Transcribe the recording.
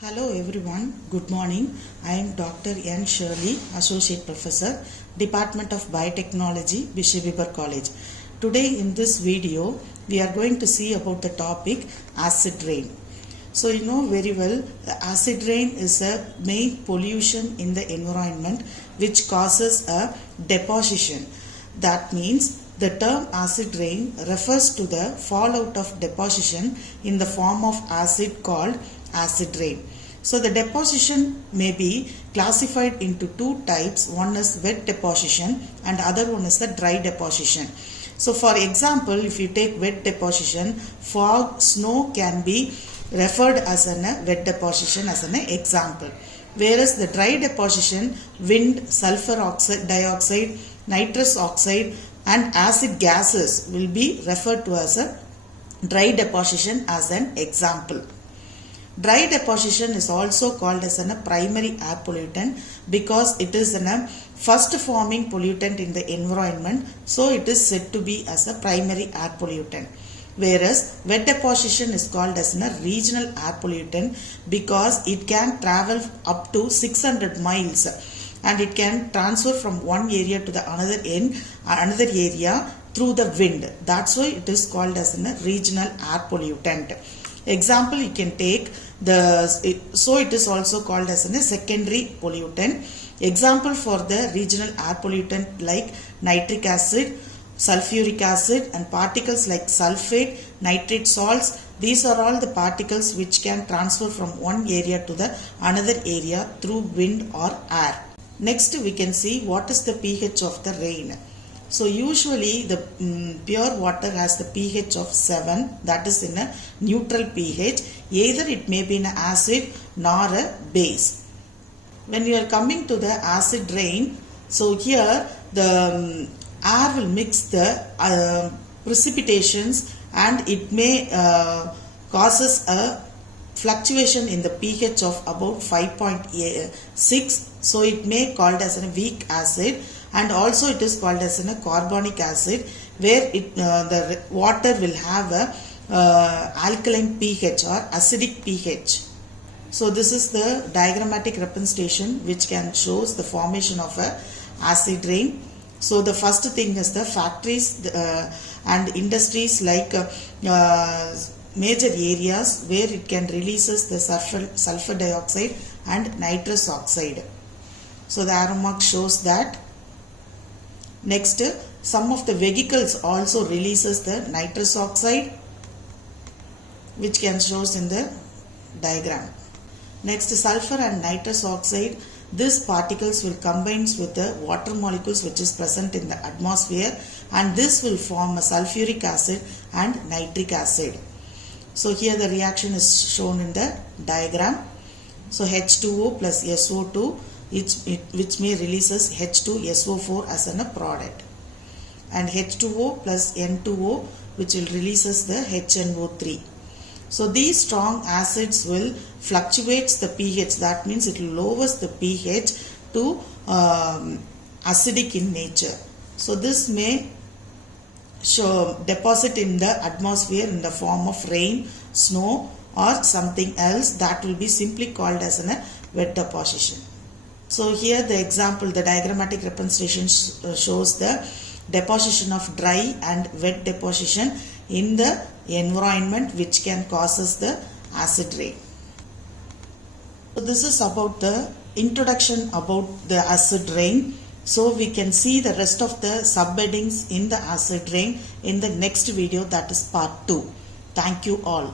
Hello everyone, good morning. I am Dr. N. Shirley, Associate Professor, Department of Biotechnology, Bishop Weber College. Today in this video, we are going to see about the topic acid rain. So you know very well, the acid rain is a main pollution in the environment which causes a deposition. That means the term acid rain refers to the fallout of deposition in the form of acid called acid rain. So the deposition may be classified into two types. One is wet deposition and other one is the dry deposition. So for example, if you take wet deposition, fog, snow can be referred as a wet deposition as an example. Whereas the dry deposition, wind, sulfur dioxide, nitrous oxide and acid gases will be referred to as a dry deposition as an example. Dry deposition is also called as a primary air pollutant because it is a first forming pollutant in the environment, so it is said to be as a primary air pollutant. Whereas wet deposition is called as a regional air pollutant because it can travel up to 600 miles and it can transfer from one area to the another area through the wind. That's why it is called as a regional air pollutant. Example, you can take it is also called as a secondary pollutant. Example for the regional air pollutant like nitric acid, sulfuric acid and particles like sulfate, nitrate salts. These are all the particles which can transfer from one area to the another area through wind or air. Next we can see what is the pH of the rain. So usually the pure water has the pH of 7, that is in a neutral pH. Either it may be an acid nor a base. When you are coming to the acid rain, so here the air will mix the precipitations and it may causes a fluctuation in the pH of about 5.6. So it may called as a weak acid. And also it is called as a carbonic acid where the water will have a alkaline pH or acidic pH. So this is the diagrammatic representation which can shows the formation of a acid rain. So the first thing is the factories and industries like major areas where it can releases the sulfur dioxide and nitrous oxide. So the arrow mark shows that. Next, some of the vehicles also releases the nitrous oxide which can shows in the diagram. Next, sulfur and nitrous oxide, these particles will combine with the water molecules which is present in the atmosphere and this will form a sulfuric acid and nitric acid. So here the reaction is shown in the diagram. So H2O plus SO2 which may releases H2SO4 as a product, and H2O plus N2O which will releases the HNO3. So these strong acids will fluctuates the pH, that means it lowers the pH to acidic in nature. So this may deposit in the atmosphere in the form of rain, snow or something else that will be simply called as a wet deposition. So here the example, the diagrammatic representation shows the deposition of dry and wet deposition in the environment which can causes the acid rain. So this is about the introduction about the acid rain. So we can see the rest of the subheadings in the acid rain in the next video, that is part 2. Thank you all.